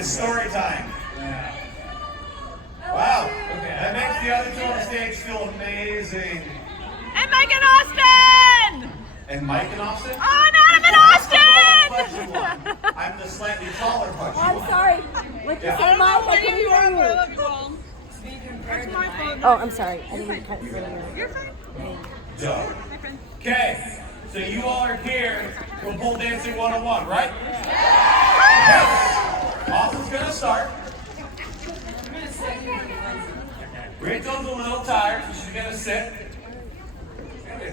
It's story time. Yeah. Wow. Okay. That makes the other two on the stage feel amazing. And Mike and Austin! And Mike and Austin? Oh, no, I'm in Austin! I'm the slightly taller part. I'm sorry. With the same mic, I can hear you. Oh, I'm sorry. I didn't cut it. You're fine. Duh. Okay, so you all are here for Pole Dancing 101, right? Yes! Austin's gonna start. Rachel's a little tired, so she's gonna sit.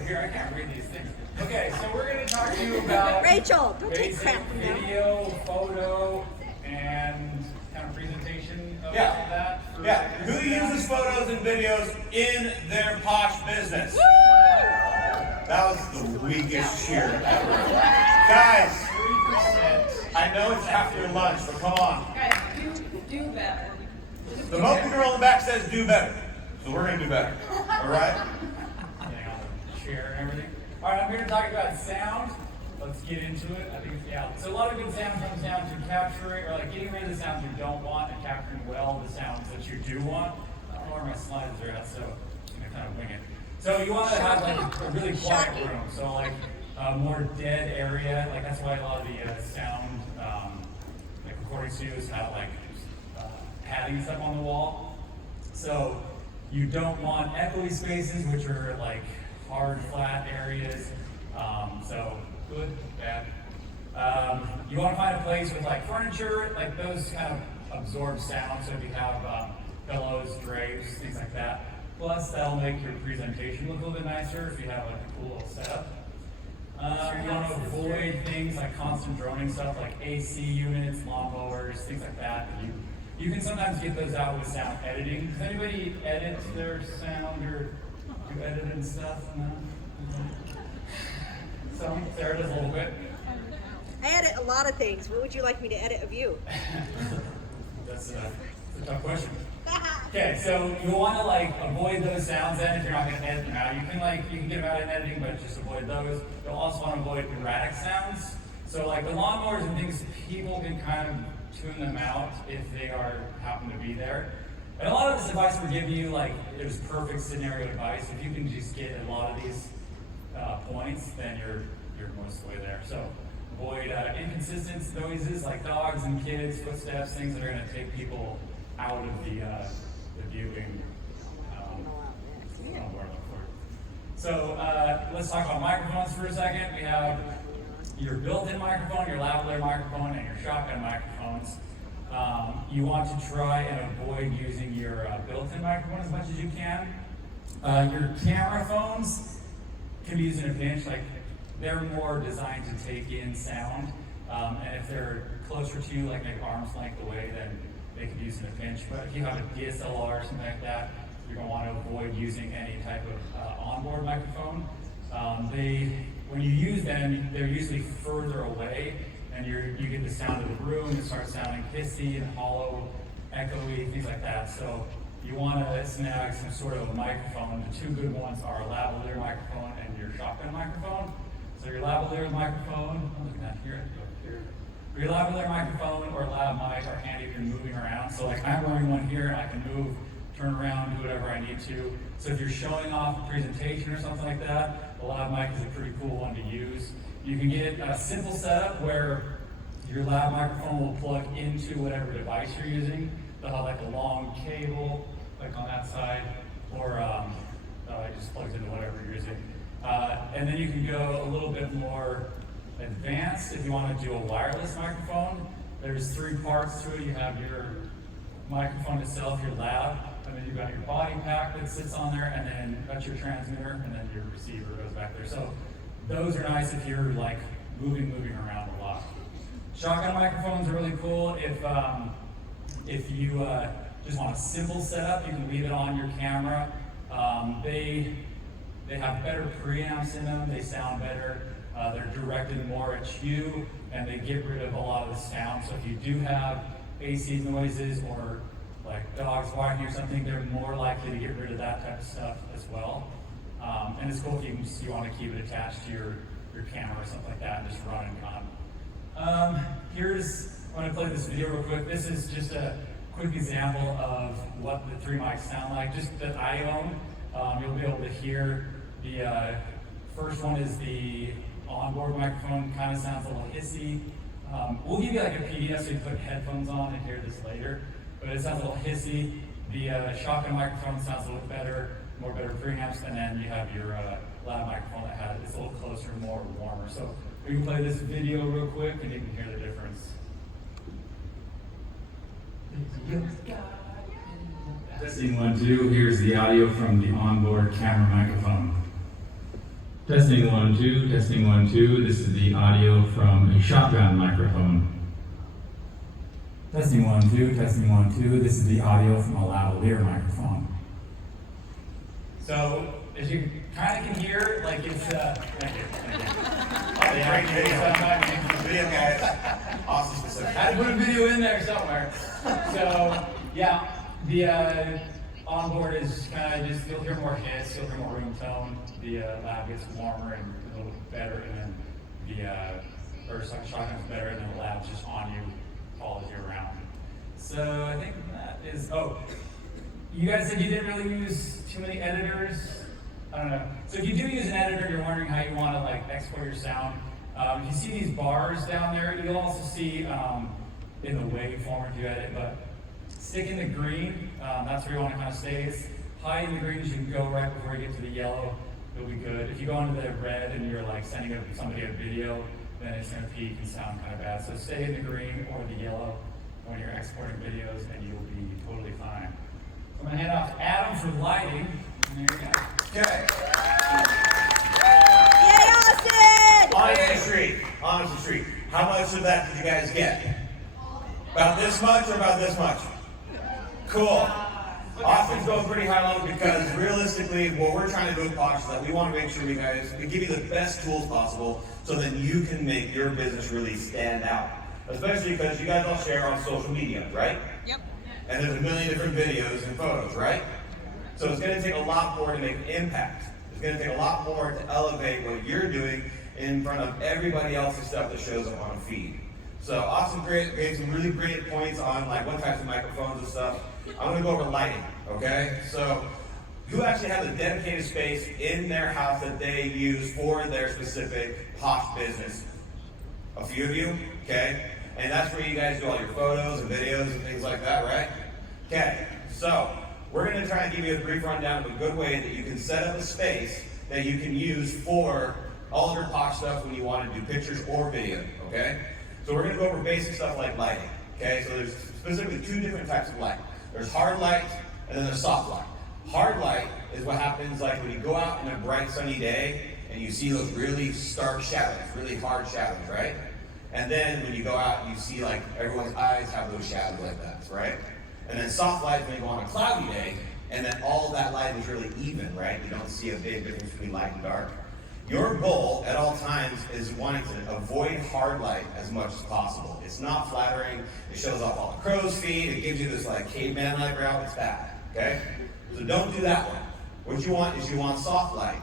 Here, I can't read these things. Okay, so we're gonna talk to you about Rachel, don't take basic crap from them. video, photo, and kind of presentation of that. Yeah, who uses photos and videos in their posh business? That was the weakest cheer ever. Guys, 3%. I know it's after lunch, but come on. Guys, do better. The monkey girl in the back says do better. So we're going to do better. All right? Getting on the chair and everything. All right, I'm here to talk about sound. Let's get into it. I think, so a lot of good sound comes down to capturing, or like getting rid of the sounds you don't want and capturing well the sounds that you do want. I don't know where my slides are at, so I'm going to kind of wing it. So you want to have like a really quiet room. So like a more dead area. Like that's why a lot of the sound, like recording studios have like padding stuff on the wall. So you don't want echoey spaces, which are like hard, flat areas. So good, bad. You want to find a place with like furniture, like those kind of absorb sound. So if you have pillows, drapes, things like that. Plus, that'll make your presentation look a little bit nicer if you have like a cool little setup. You want to avoid things like constant droning stuff like AC units, lawnmowers, things like that. You can sometimes get those out with sound editing. Does anybody edit their sound or do edit and stuff? No? So, Sarah does a little bit. I edit a lot of things. What would you like me to edit of you? That's a tough question. Okay, so you want to like avoid those sounds then if you're not going to edit them out. You can get them out in editing, but just avoid those. You'll also want to avoid erratic sounds. So like the lawnmowers and things, people can kind of tune them out if they happen to be there. And a lot of this advice we're giving you, like it was perfect scenario advice. If you can just get a lot of these points, then you're most of the way there. So avoid inconsistent noises like dogs and kids, footsteps, things that are going to take people out of the viewing. So let's talk about microphones for a second. We have your built-in microphone, your lavalier microphone, and your shotgun microphones. You want to try and avoid using your built-in microphone as much as you can. Your camera phones can be used in a pinch. Like they're more designed to take in sound, and if they're closer to you, like maybe arm's length away, then they can be used in a pinch. But if you have a DSLR or something like that, you're going to want to avoid using any type of onboard microphone. When you use them, they're usually further away, and you get the sound of the room. It starts sounding hissy and hollow, echoey, things like that. So you want to snag some sort of a microphone. The two good ones are a lavalier microphone and your shotgun microphone. So your lavalier microphone, I'm looking at here. Your lavalier microphone or lav mic are handy if you're moving around. So like I'm wearing one here, I can move, turn around, do whatever I need to. So if you're showing off a presentation or something like that, a lav mic is a pretty cool one to use. You can get a simple setup where your lav microphone will plug into whatever device you're using. They'll have like a long cable, like on that side, or it just plugs into whatever you're using. And then you can go a little bit more advanced if you want to do a wireless microphone. There's three parts to it. You have your microphone itself, your lav, and then you've got your body pack that sits on there, and then that's your transmitter, and then your receiver goes back there. So those are nice if you're like moving around a lot. Shotgun microphones are really cool if you just want a simple setup. You can leave it on your camera. They have better preamps in them. They sound better. They're directed more at you, and they get rid of a lot of the sound. So if you do have AC noises or like dogs barking or something, they're more likely to get rid of that type of stuff as well. And it's cool if you want to keep it attached to your camera or something like that and just run and con. Here's I'm going to play this video real quick. This is just a quick example of what the 3 mics sound like, just that I own. You'll be able to hear the first one is the onboard microphone, kind of sounds a little hissy. We'll give you like a PDF so you can put headphones on and hear this later, but it sounds a little hissy. The shotgun microphone sounds a little better, more better preamps, and then you have your loud microphone that has it's a little closer, more warmer. So we can play this video real quick and you can hear the difference. Testing 1, 2. Here's the audio from the onboard camera microphone. Testing 1, 2. Testing 1, 2. This is the audio from a shotgun microphone. Testing 1, 2. Testing 1, 2. This is the audio from a lavalier microphone. So as you kind of can hear, like it's thank you. Great video, guys. Awesome specific. I had to put a video in there somewhere. So yeah, the onboard is kind of just, you'll hear more hits, you'll hear more room tone. The lab gets warmer and a little better, and then the shotgun's better, and then the lab's just on you all year round. So I think that is, you guys said you didn't really use too many editors. I don't know. So if you do use an editor, you're wondering how you want to like export your sound. You see these bars down there. You'll also see in the waveform if you edit, but stick in the green. That's where you want to kind of stay. It's high in the greens. You can go right before you get to the yellow. It'll be good. If you go into the red and you're like sending somebody a video, then it's going to peak and sound kind of bad. So stay in the green or the yellow when you're exporting videos, and you'll be totally fine. I'm going to hand off to Adam for lighting. There you go. Okay. Yay, Austin! Honest and street. How much of that did you guys get? About this much or about this much? Cool. Austin's going pretty high level because realistically, what we're trying to do with Posh is that we want to make sure we give you the best tools possible so that you can make your business really stand out. Especially because you guys all share on social media, right? Yep. And there's a million different videos and photos, right? So it's going to take a lot more to make an impact. It's going to take a lot more to elevate what you're doing in front of everybody else's stuff that shows up on a feed. So Austin gave some really great points on like what types of microphones and stuff. I'm going to go over lighting, okay? So who actually has a dedicated space in their house that they use for their specific Posh business? A few of you, okay? And that's where you guys do all your photos and videos and things like that, right? Okay, so we're going to try and give you a brief rundown of a good way that you can set up a space that you can use for all of your Posh stuff when you want to do pictures or video, okay? So we're going to go over basic stuff like lighting, okay? So there's specifically 2 different types of light. There's hard light and then there's soft light. Hard light is what happens like when you go out in a bright sunny day and you see those really stark shadows, really hard shadows, right? And then when you go out and you see like everyone's eyes have those shadows like that, right? And then soft light is when you go on a cloudy day and then all of that light is really even, right? You don't see a big difference between light and dark. Your goal at all times is wanting to avoid hard light as much as possible. It's not flattering. It shows off all the crow's feet. It gives you this like caveman-like brow. It's bad, okay? So don't do that one. What you want is you want soft light.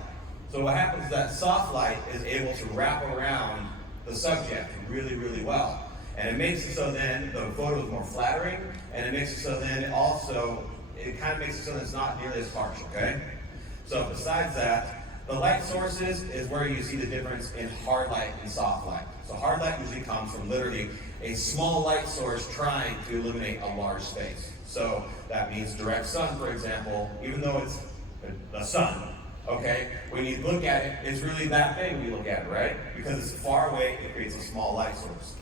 So what happens is that soft light is able to wrap around the subject really, really well. And it makes it so then the photo is more flattering, and it makes it so then it kind of makes it so that it's not nearly as harsh, okay? So besides that, the light sources is where you see the difference in hard light and soft light. So hard light usually comes from literally a small light source trying to illuminate a large space. So that means direct sun, for example, even though it's the sun, okay, when you look at it, it's really that big when you look at it, right? Because it's far away, it creates a small light source.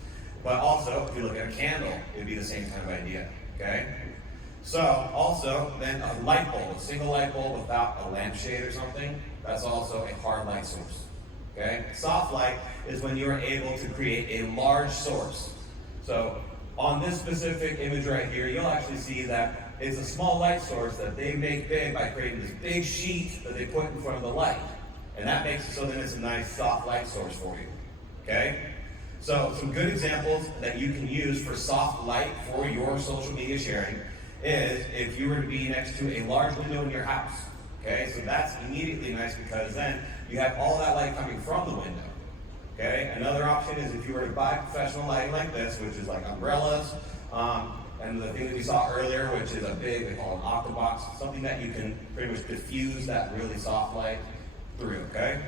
But also, if you look at a candle, it'd be the same kind of idea, okay? So also, then a light bulb, a single light bulb without a lampshade or something, that's also a hard light source, okay? Soft light is when you're able to create a large source. So on this specific image right here, you'll actually see that it's a small light source that they make big by creating this big sheet that they put in front of the light. And that makes it so that it's a nice soft light source for you, okay? So some good examples that you can use for soft light for your social media sharing is if you were to be next to a large window in your house, okay? So that's immediately nice because then you have all that light coming from the window. Okay, another option is if you were to buy professional lighting like this, which is like umbrellas, and the thing that we saw earlier, which is a big, they call it an octobox, something that you can pretty much diffuse that really soft light through, okay?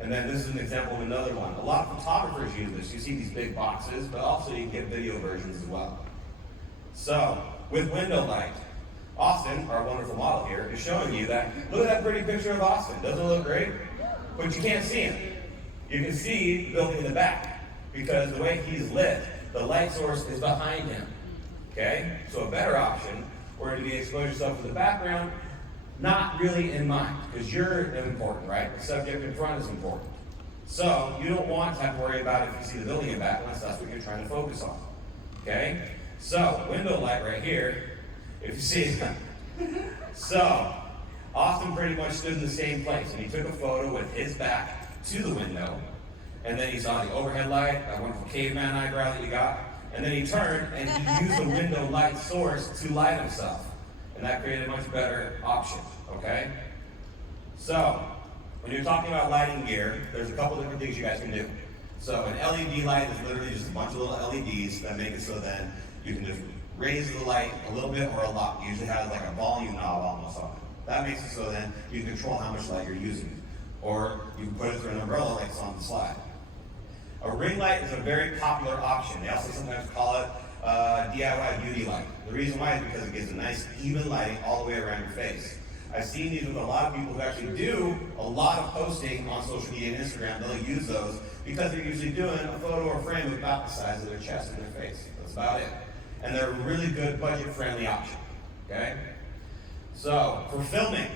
And then this is an example of another one. A lot of photographers use this. You see these big boxes, but also you can get video versions as well. So, with window light, Austin, our wonderful model here, is showing you that, look at that pretty picture of Austin. Doesn't it look great? But you can't see him. You can see the building in the back, because the way he's lit, the light source is behind him. Okay? So a better option were to be expose yourself to the background, not really in mind, because you're important, right? The subject in front is important. So you don't want to have to worry about if you see the building in the back unless that's what you're trying to focus on. Okay? So, window light right here, if you see so, Austin pretty much stood in the same place, and he took a photo with his back to the window, and then he saw the overhead light, that wonderful caveman eyebrow that you got, and then he turned and he used the window light source to light himself. And that created a much better option, okay? So, when you're talking about lighting gear, there's a couple different things you guys can do. So an LED light is literally just a bunch of little LEDs that make it so then you can just raise the light a little bit or a lot. It usually has like a volume knob almost on it. That makes it so then you can control how much light you're using. Or you can put it through an umbrella like it's on the slide. A ring light is a very popular option. They also sometimes call it DIY beauty light. The reason why is because it gives a nice even lighting all the way around your face. I've seen these with a lot of people who actually do a lot of posting on social media and Instagram. They'll use those because they're usually doing a photo or frame about the size of their chest and their face. That's about it. And they're a really good budget-friendly option. Okay? So, for filming,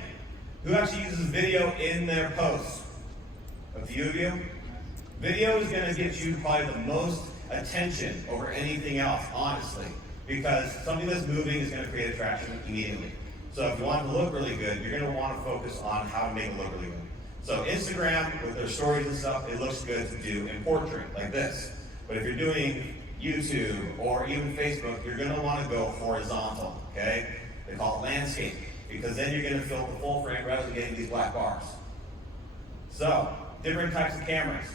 who actually uses video in their posts? A few of you? Video is going to get you probably the most attention over anything else, honestly, because something that's moving is going to create attraction immediately. So if you want it to look really good, you're going to want to focus on how to make it look really good. So Instagram, with their stories and stuff, it looks good to do in portrait, like this. But if you're doing YouTube or even Facebook, you're going to want to go horizontal, okay? They call it landscape, because then you're going to fill the full frame rather than getting these black bars. So, different types of cameras.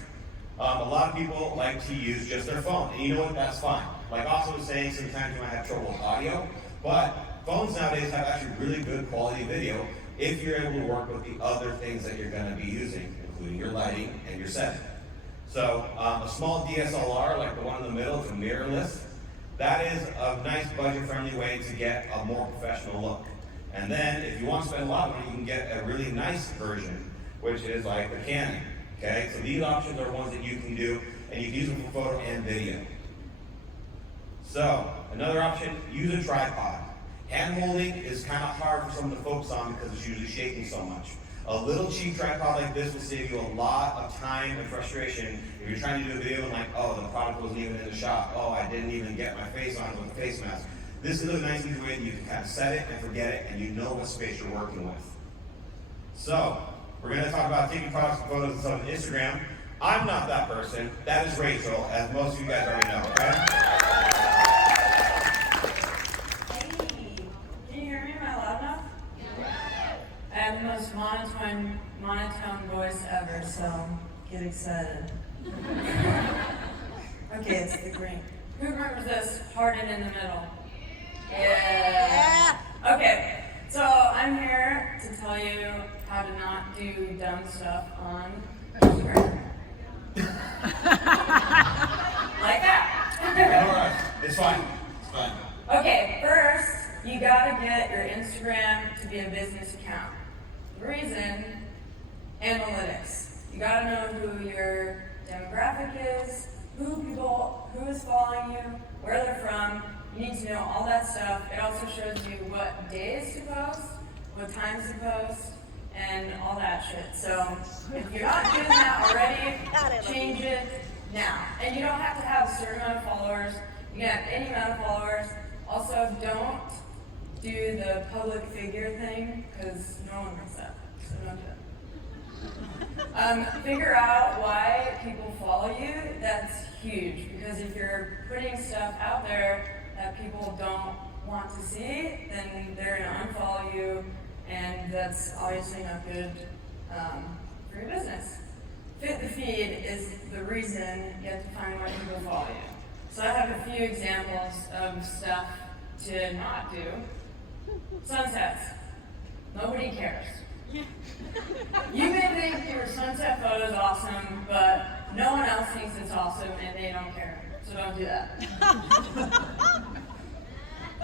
A lot of people like to use just their phone, and you know what, that's fine. Like Austin was saying, sometimes you might have trouble with audio, but phones nowadays have actually really good quality video if you're able to work with the other things that you're going to be using, including your lighting and your setting. So a small DSLR, like the one in the middle, it's a mirrorless. That is a nice budget-friendly way to get a more professional look. And then, if you want to spend a lot of money, you can get a really nice version, which is like the Canon. Okay, so these options are ones that you can do, and you can use them for photo and video. So, another option, use a tripod. Hand holding is kind of hard for someone to focus on because it's usually shaking so much. A little cheap tripod like this will save you a lot of time and frustration if you're trying to do a video and like, oh, the product wasn't even in the shot. Oh, I didn't even get my face on with the face mask. This is a nice easy way that you can kind of set it and forget it, and you know what space you're working with. So, we're going to talk about taking products and photos and stuff on Instagram. I'm not that person. That is Rachel, as most of you guys already know, okay? Hey, can you hear me? Am I loud enough? I have the most monotone voice ever, so get excited. Okay, it's the green. Who remembers this? Harden in the middle. Yeah. Okay, so I'm here to tell you how to not do dumb stuff on Instagram. Like that. Alright, it's fine. It's fine. Okay, first, you gotta get your Instagram to be a business account. The reason, analytics. You gotta know who your demographic is, who is following you, where they're from. You need to know all that stuff. It also shows you what days to post, what times to post, and all that shit. So if you're not doing that already, change it now. And you don't have to have a certain amount of followers. You can have any amount of followers. Also, don't do the public figure thing, because no one wants that. So don't do it. Figure out why people follow you. That's huge, because if you're putting stuff out there that people don't want to see, then they're going to unfollow you, and that's obviously not good for your business. fit the feed is the reason you have to find why people follow you. So I have a few examples of stuff to not do. Sunsets. Nobody cares. You may think your sunset photo is awesome, but no one else thinks it's awesome and they don't care. So don't do that.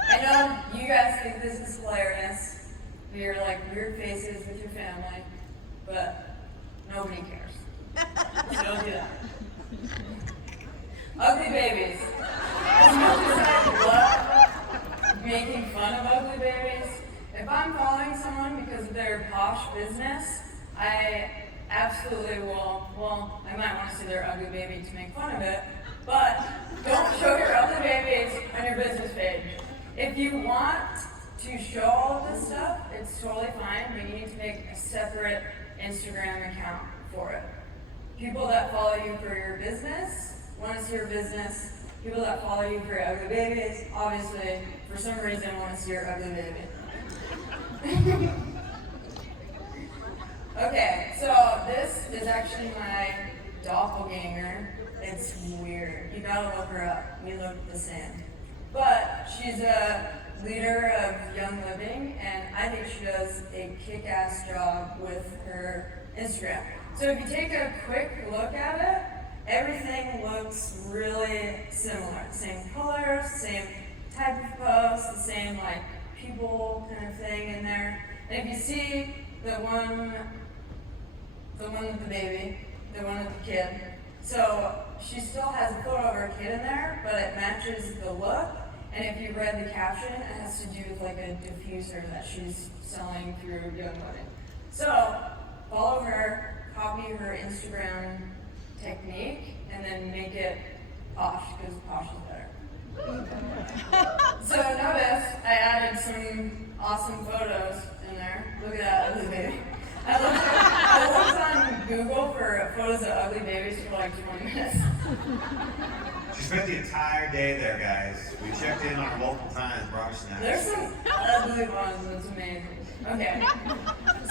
I know you guys think this is hilarious. You're like weird faces with your family, but nobody cares. So don't do that. Ugly babies. As much as I love making fun of ugly babies, if I'm following someone because of their posh business, I absolutely will, well, I might want to see their ugly baby to make fun of it, but don't show your ugly babies on your business page. If you want to show all of this stuff, it's totally fine, but you need to make a separate Instagram account for it. People that follow you for your business want to see your business. People that follow you for your ugly babies, obviously, for some reason, want to see your ugly baby. Okay, so this is actually my doppelganger. It's weird. You gotta look her up. We look the same. But she's a leader of Young Living, and I think she does a kick-ass job with her Instagram. So if you take a quick look at it, everything looks really similar. Same colors, same type of post, the same like people kind of thing in there. And if you see the one with the baby, the one with the kid, so she still has a photo of her kid in there, but it matches the look. And if you read the caption, it has to do with like a diffuser that she's selling through Young Living. So follow her, copy her Instagram technique, and then make it posh, because posh is better. So notice I added some awesome photos in there. Look at that ugly baby. I looked on Google for photos of ugly babies for like 20 minutes. She spent the entire day there, guys. We checked in on her multiple times, brought her snacks. There's some ugly ones, that's amazing. Okay.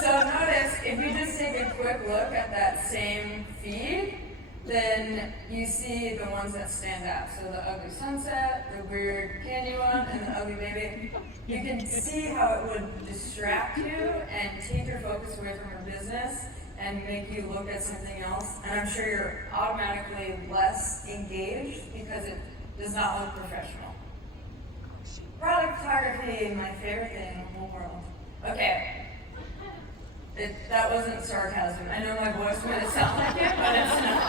So notice, if you just take a quick look at that same feed, then you see the ones that stand out. So the ugly sunset, the weird candy one, and the ugly baby. You can see how it would distract you and take your focus away from your business and make you look at something else. And I'm sure you're automatically less engaged because it does not look professional. Product photography, my favorite thing in the whole world. Okay. That wasn't sarcasm. I know my voice made it sound like it, but it's not.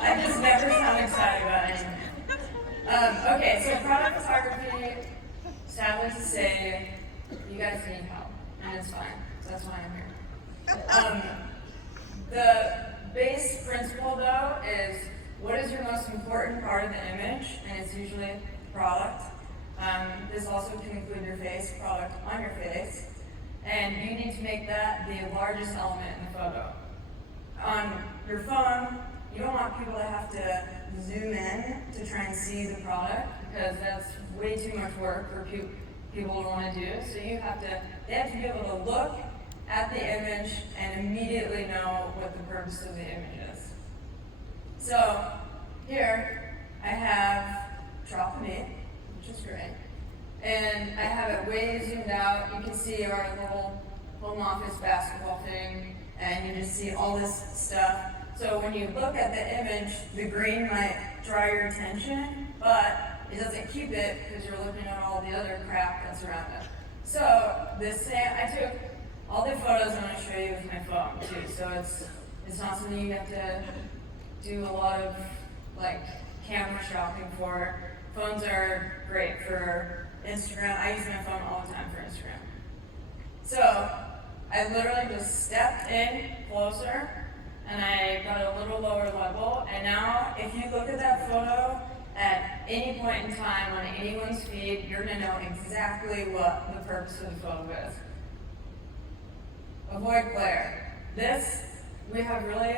I just never sound excited about anything. Okay, so product photography, sadly to say, you guys need help, and it's fine. So that's why I'm here. The base principle, though, is what is your most important part of the image, and it's usually product. This also can include your face, product on your face. And you need to make that the largest element in the photo. On your phone, you don't want people to have to zoom in to try and see the product because that's way too much work for people to want to do. So they have to be able to look at the image and immediately know what the purpose of the image is. So here I have drop the meat, which is great. And I have it way zoomed out. You can see our little home office basketball thing, and you just see all this stuff. So when you look at the image, the green might draw your attention, but it doesn't keep it because you're looking at all the other crap that's around it. So I took all the photos I'm going to show you with my phone too. So it's not something you have to do a lot of like camera shopping for. Phones are great for Instagram. I use my phone all the time for Instagram. So I literally just stepped in closer and I got a little lower level. And now if you look at that photo at any point in time on anyone's feed, you're gonna know exactly what the purpose of the photo is. Avoid glare. We have really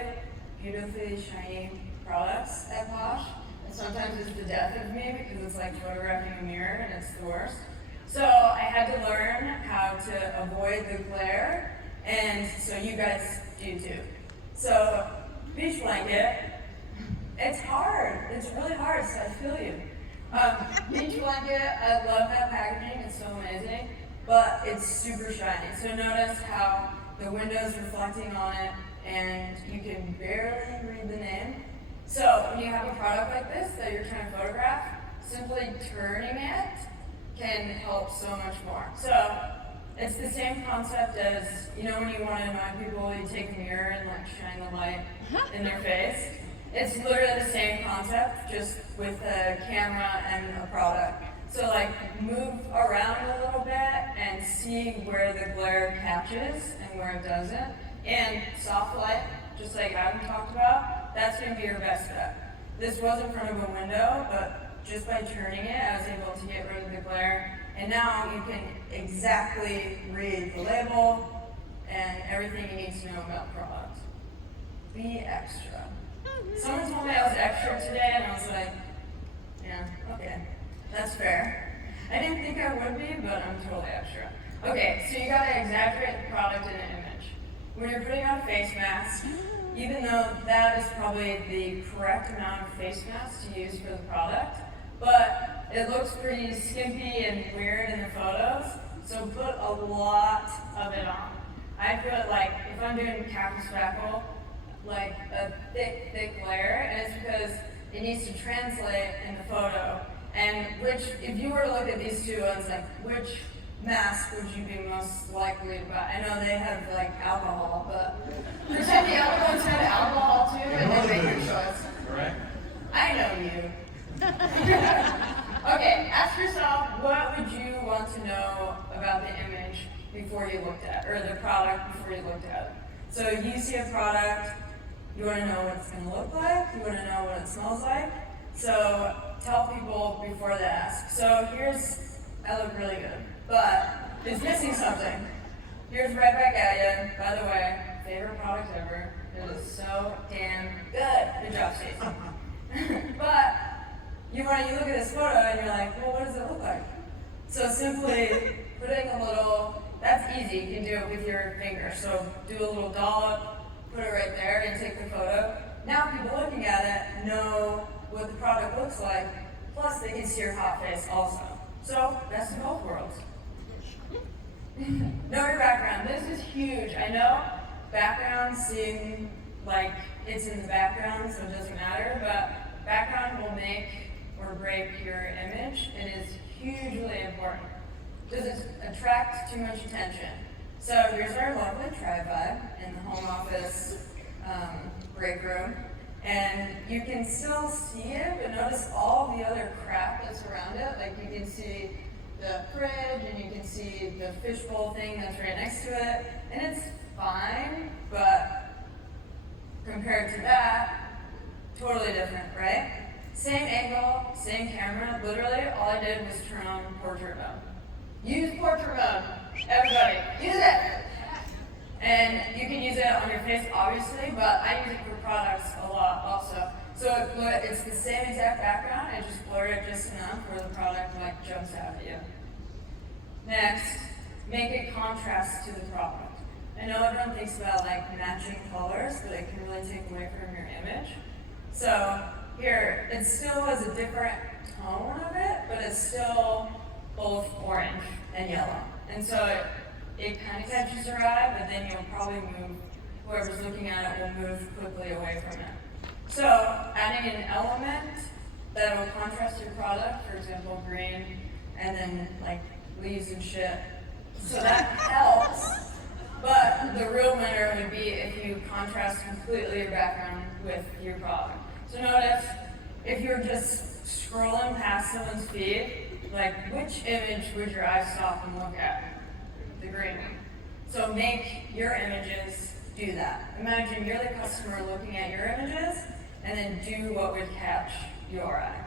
beautifully shiny products at Posh. Sometimes it's the death of me because it's like photographing a mirror and it's the worst. So I had to learn how to avoid the glare, and so you guys do too. So, beach blanket, it's hard. It's really hard, so I feel you. Beach blanket, I love that packaging. It's so amazing, but it's super shiny. So notice how the window's reflecting on it, and you can barely read the name. So when you have a product like this that you're trying to photograph, simply turning it can help so much more. So it's the same concept as, you know, when you want to annoy people, you take a mirror and like shine the light in their face. It's literally the same concept, just with a camera and a product. So like move around a little bit and see where the glare catches and where it doesn't. And soft light, just like Adam talked about, that's gonna be your best bet. This was in front of a window, but just by turning it, I was able to get rid of the glare. And now you can exactly read the label and everything you need to know about the product. Be extra. Someone told me I was extra today, and I was like, yeah, okay, that's fair. I didn't think I would be, but I'm totally extra. Okay, so you gotta exaggerate the product in an image. When you're putting on a face mask, even though that is probably the correct amount of face mask to use for the product, but it looks pretty skimpy and weird in the photos, so put a lot of it on. I put like, if I'm doing cap and spackle, like a thick layer, and it's because it needs to translate in the photo. And if you were to look at these two ones, like which mask would you be most likely to buy? I know they have like alcohol, but pretend the other ones have alcohol too, and then make your choice. Correct? I know you. Okay, ask yourself, what would you want to know about the image before you looked at it, or the product before you looked at it? So you see a product, you want to know what it's going to look like, you want to know what it smells like. So tell people before they ask. So I look really good, but it's missing something. Here's right back at you. By the way, favorite product ever. It is so damn good. Good job, Stacey. But you look at this photo and you're like, well, what does it look like? So simply putting a little, that's easy. You can do it with your finger. So do a little dollop, put it right there and take the photo. Now people looking at it know what the product looks like, plus they can see your hot face also. So best of both worlds. Know your background. This is huge. I know backgrounds seem like it's in the background, so it doesn't matter, but background will make or break your image. It is hugely important. Does it attract too much attention? So here's our lovely tripod in the home office break room. And you can still see it, but notice all the other crap that's around it. Like you can see the fridge and you can see the fishbowl thing that's right next to it. And it's fine, but compared to that, totally different, right? Same angle, same camera. Literally, all I did was turn on portrait mode. Use portrait mode. Everybody, use it! And you can use it on your face, obviously, but I use it for products a lot also. So it's the same exact background, I just blur it just enough where the product like jumps out at you. Next, make it contrast to the product. I know everyone thinks about like matching colors, but it can really take away from your image. So here, it still has a different tone of it, but it's still both orange and yellow. And so it kind of catches your eye, but then you'll probably whoever's looking at it will move quickly away from it. So adding an element that will contrast your product, for example, green, and then like leaves and shit. So that helps, but the real winner would be if you contrast completely your background with your product. So notice, if you're just scrolling past someone's feed, like which image would your eyes stop and look at? The green one. So make your images do that. Imagine you're the customer looking at your images, and then do what would catch your eye.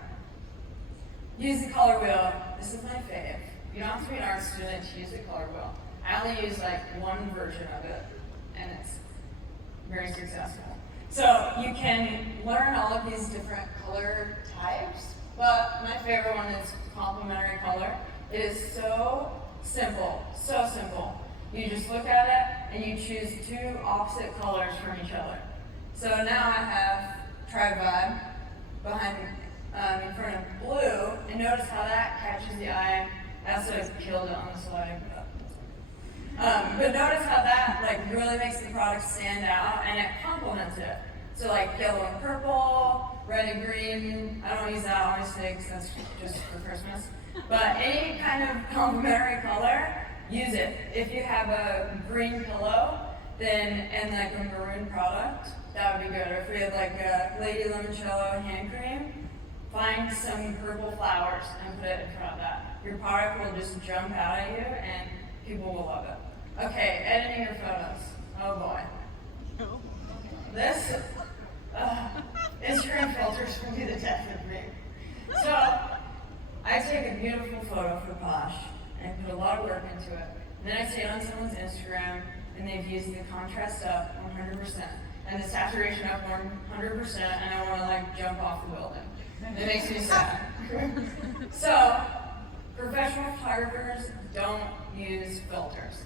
Use the color wheel. This is my fave. You don't have to be an art student to use the color wheel. I only use like one version of it, and it's very successful. So you can learn all of these different color types, but my favorite one is Complementary Color. It is so simple, so simple. You just look at it and you choose two opposite colors from each other. So now I have Tribe Vibe behind, in front of blue, and notice how that catches the eye. I also killed it on the slide. But notice how that like really makes the product stand out, and it complements it. So like yellow and purple, red and green. I don't use that obviously because that's just for Christmas. But any kind of complementary color, use it. If you have a green pillow, then and like a maroon product, that would be good. Or if we have like a Lady Limoncello hand cream, find some purple flowers and put it in front of that. Your product will just jump out at you and people will love it. Okay, editing your photos. Oh boy. This Instagram filters can be the death of me. So I take a beautiful photo for Posh and put a lot of work into it. And then I see it on someone's Instagram and they've used the contrast up 100% and the saturation up 100%, and I want to like jump off the building. It makes me sad. So professional photographers don't use filters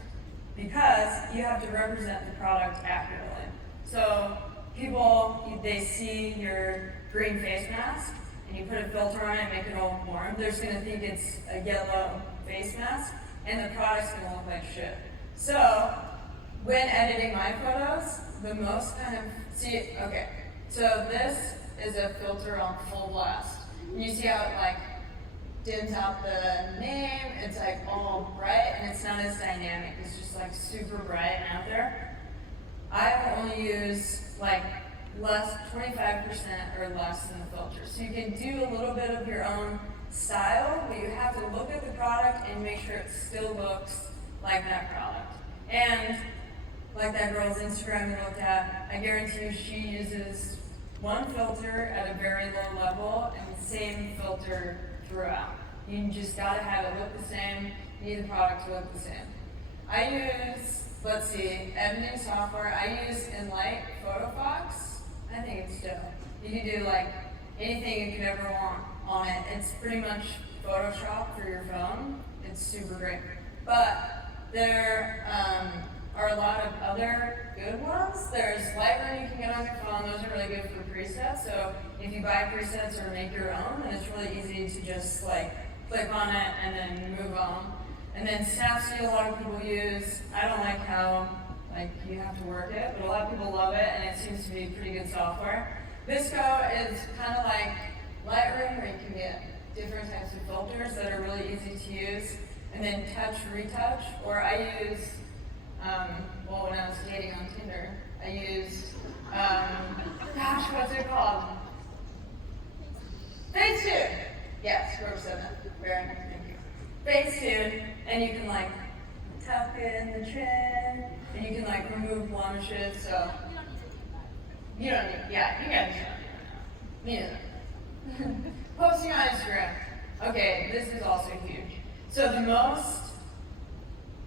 because you have to represent the product accurately. So people, they see your green face mask and you put a filter on it and make it all warm. They're just gonna think it's a yellow face mask and the product's gonna look like shit. So when editing my photos, the most kind of, okay, so this is a filter on full blast. And you see how it like dims out the name, it's like all bright and it's not as dynamic, it's just like super bright and out there. I only use like less, 25% or less than the filter. So you can do a little bit of your own style, but you have to look at the product and make sure it still looks like that product. And like that girl's Instagram we looked at, I guarantee you she uses one filter at a very low level and the same filter throughout. You just gotta have it look the same, you need the product to look the same. I use, let's see, editing software. I use Enlight PhotoFox. I think it's dope. You can do like anything you could ever want on it. It's pretty much Photoshop for your phone. It's super great. But there are a lot of other good ones. There's Lightroom you can get on your phone. Those are really good for presets. So if you buy presets or make your own, then it's really easy to just like click on it and then move on. And then Snapseed, a lot of people use. I don't like how like you have to work it, but a lot of people love it, and it seems to be pretty good software. Visco is kind of like Lightroom, where you can get different types of filters that are really easy to use. And then Touch Retouch, or I use, well, when I was dating on Tinder, I used, gosh, what's it called? Facetune. Yes, Grove 7. Very nice, thank you. Facetune, and you can like tuck in the chin, and you can like remove blemishes. So you don't need, yeah, you guys don't need it. Posting on Instagram. Okay, this is also huge. So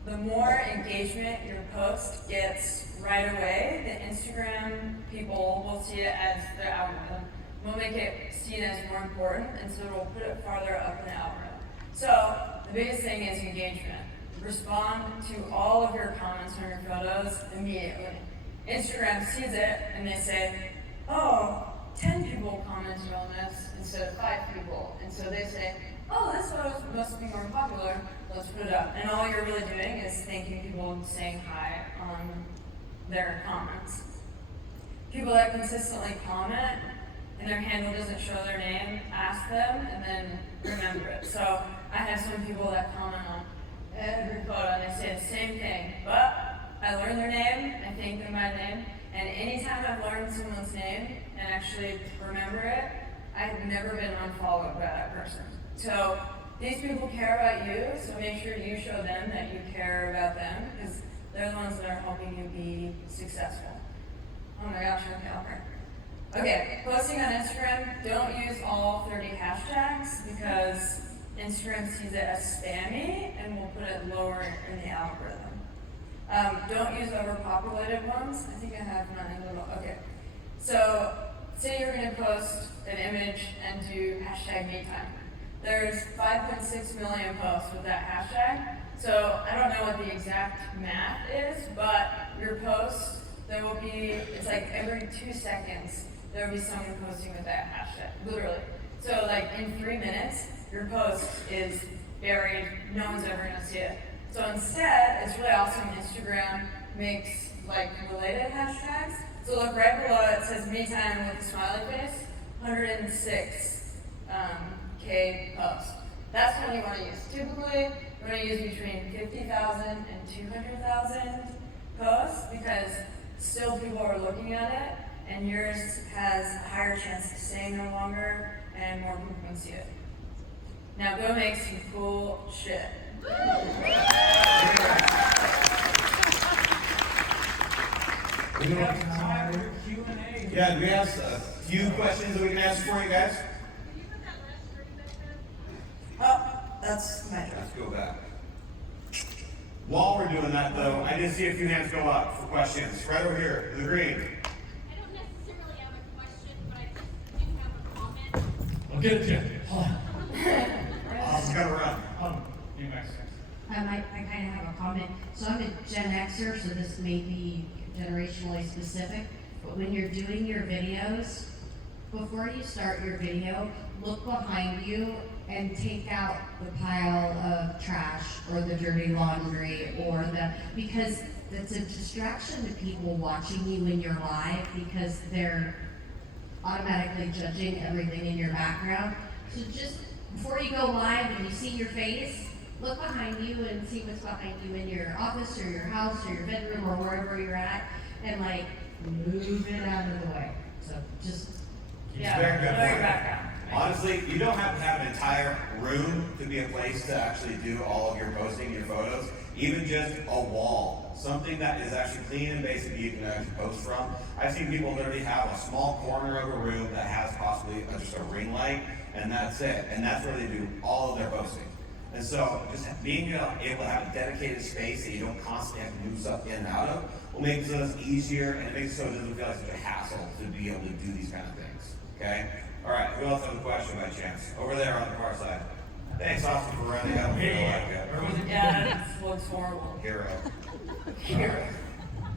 the more engagement your post gets right away, the Instagram people will see it as their algorithm. We'll make it seen as more important, and so we'll put it farther up in the algorithm. So the biggest thing is engagement. Respond to all of your comments on your photos immediately. Instagram sees it and they say, oh, 10 people commented on this instead of 5 people. And so they say, oh, this photo must be more popular, let's put it up. And all you're really doing is thanking people and saying hi on their comments. People that consistently comment and their handle doesn't show their name, ask them and then remember it. So I have some people that comment on every photo and they say the same thing, but I learn their name, I thank them by name, and anytime I've learned someone's name and actually remember it, I've never been unfollowed by that person. So these people care about you, so make sure you show them that you care about them, because they're the ones that are helping you be successful. Oh my gosh, okay, I'll pray. Okay, posting on Instagram, don't use all 30 hashtags because Instagram sees it as spammy and will put it lower in the algorithm. Don't use overpopulated ones. I think I have mine little, okay. So, say you're gonna post an image and do hashtag me time. There's 5.6 million posts with that hashtag. So I don't know what the exact math is, but your post there will be, it's like every 2 seconds, there will be someone posting with that hashtag, literally. So like in 3 minutes, your post is buried, no one's ever gonna see it. So instead, it's really awesome, Instagram makes like related hashtags. So look right below it, says me time with a smiley face, 106 K posts. That's what you want to use. Typically, you want to use between 50,000 and 200,000 posts because still people are looking at it, and yours has a higher chance of staying there longer and more people can see it. Now go make some cool shit. We have time for Q&A. Yeah, do we have a few questions that we can ask for you guys? Oh, that's my job. Let's go back. While we're doing that, though, I did see a few hands go up for questions. Right over here, to the green. I don't necessarily have a question, but I just do have a comment. I'll get it to you. Hold on. Austin's got to run. You next. I kind of have a comment. So I'm a Gen Xer, so this may be generationally specific, but when you're doing your videos, before you start your video, look behind you and take out the pile of trash or the dirty laundry or because it's a distraction to people watching you when you're live because they're automatically judging everything in your background. So just before you go live and you see your face, look behind you and see what's behind you in your office or your house or your bedroom or wherever you're at, and like move it out of the way. So just Yeah, Very good know your point. background. Honestly, you don't have to have an entire room to be a place to actually do all of your posting, your photos. Even just a wall, something that is actually clean and basic that you can actually post from. I've seen people literally have a small corner of a room that has possibly just a ring light, and that's it. And that's where they do all of their posting. And so just being able to have a dedicated space that you don't constantly have to move stuff in and out of will make it so it's easier, and it makes it so it doesn't feel like such a hassle to be able to do these kind of things. Okay? All right, who else has a question by chance? Over there on the far side. Thanks, Austin, for running up. Yeah, that looks horrible. Hero. Hero.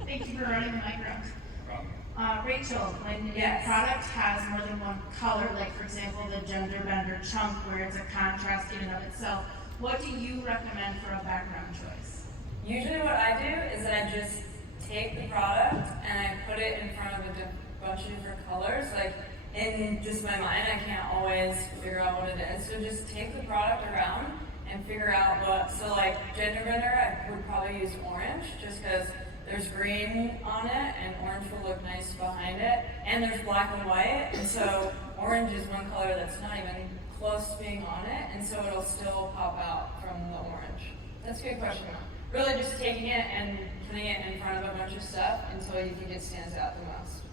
Thank you for running the mic around. Rachel, when Yes. a product has more than one color, like for example the gender bender chunk where it's a contrast in and of itself, what do you recommend for a background choice? Usually what I do is that I just take the product and I put it in front of a bunch of different colors. Like in just my mind, I can't always figure out what it is. So just take the product around and figure out what, so like gender bender, I would probably use orange just because there's green on it and orange will look nice behind it. And there's black and white. And so orange is one color that's not even close to being on it. And so it'll still pop out from the orange. That's a good question though. Really just taking it and putting it in front of a bunch of stuff until you think it stands out the most.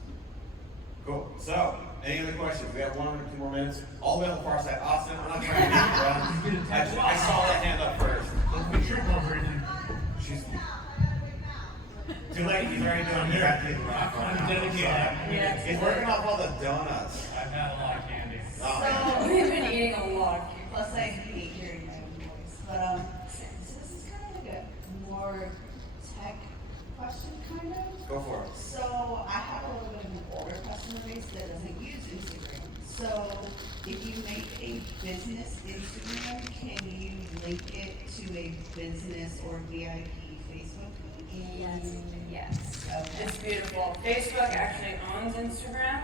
Cool. So, any other questions? We have 1 or 2 more minutes. All the way on the far side. Austin, I'm not trying to beat you, bro. I saw that hand up first. Let's make sure covered. She's too late. He's already doing it. I'm dedicated. Yeah. He's working off all the donuts. I've had a lot of candy. Oh, man. We've been eating a lot of cake. Plus, I hate hearing my own voice. But so this is kind of like a more tech question, kind of. Go for it. So I have a little bit of an older customer base that doesn't use Instagram. So if you make a business Instagram, can you link it to a business or VIP Facebook page? Yes. Okay. It's beautiful. Facebook actually owns Instagram.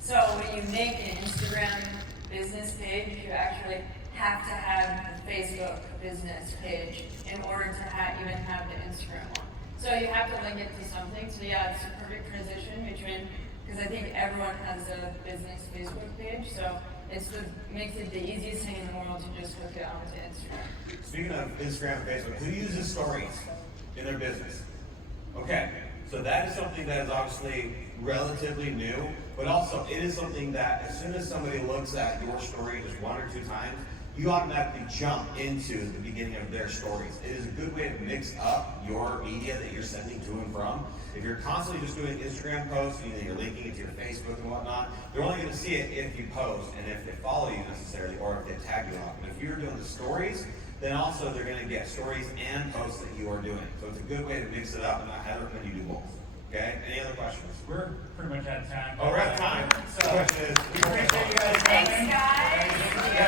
So when you make an Instagram business page, you actually have to have the Facebook business page in order to even have the Instagram one. So you have to link it to something. So yeah, it's a perfect transition between, because I think everyone has a business Facebook page. So makes it the easiest thing in the world to just hook it onto Instagram. Speaking of Instagram and Facebook, who uses stories in their business? Okay, so that is something that is obviously relatively new, but also it is something that as soon as somebody looks at your story just 1 or 2 times, you automatically jump into the beginning of their stories. It is a good way to mix up your media that you're sending to and from. If you're constantly just doing Instagram posts, and you're linking it to your Facebook and whatnot, they're only going to see it if you post and if they follow you necessarily, or if they tag you on. But if you're doing the stories, then also they're going to get stories and posts that you are doing. So it's a good way to mix it up, and I recommend you do both. Okay, any other questions? We're pretty much out of time. Oh, we're out of time. So, The question is, we appreciate you guys coming. Thanks, guys.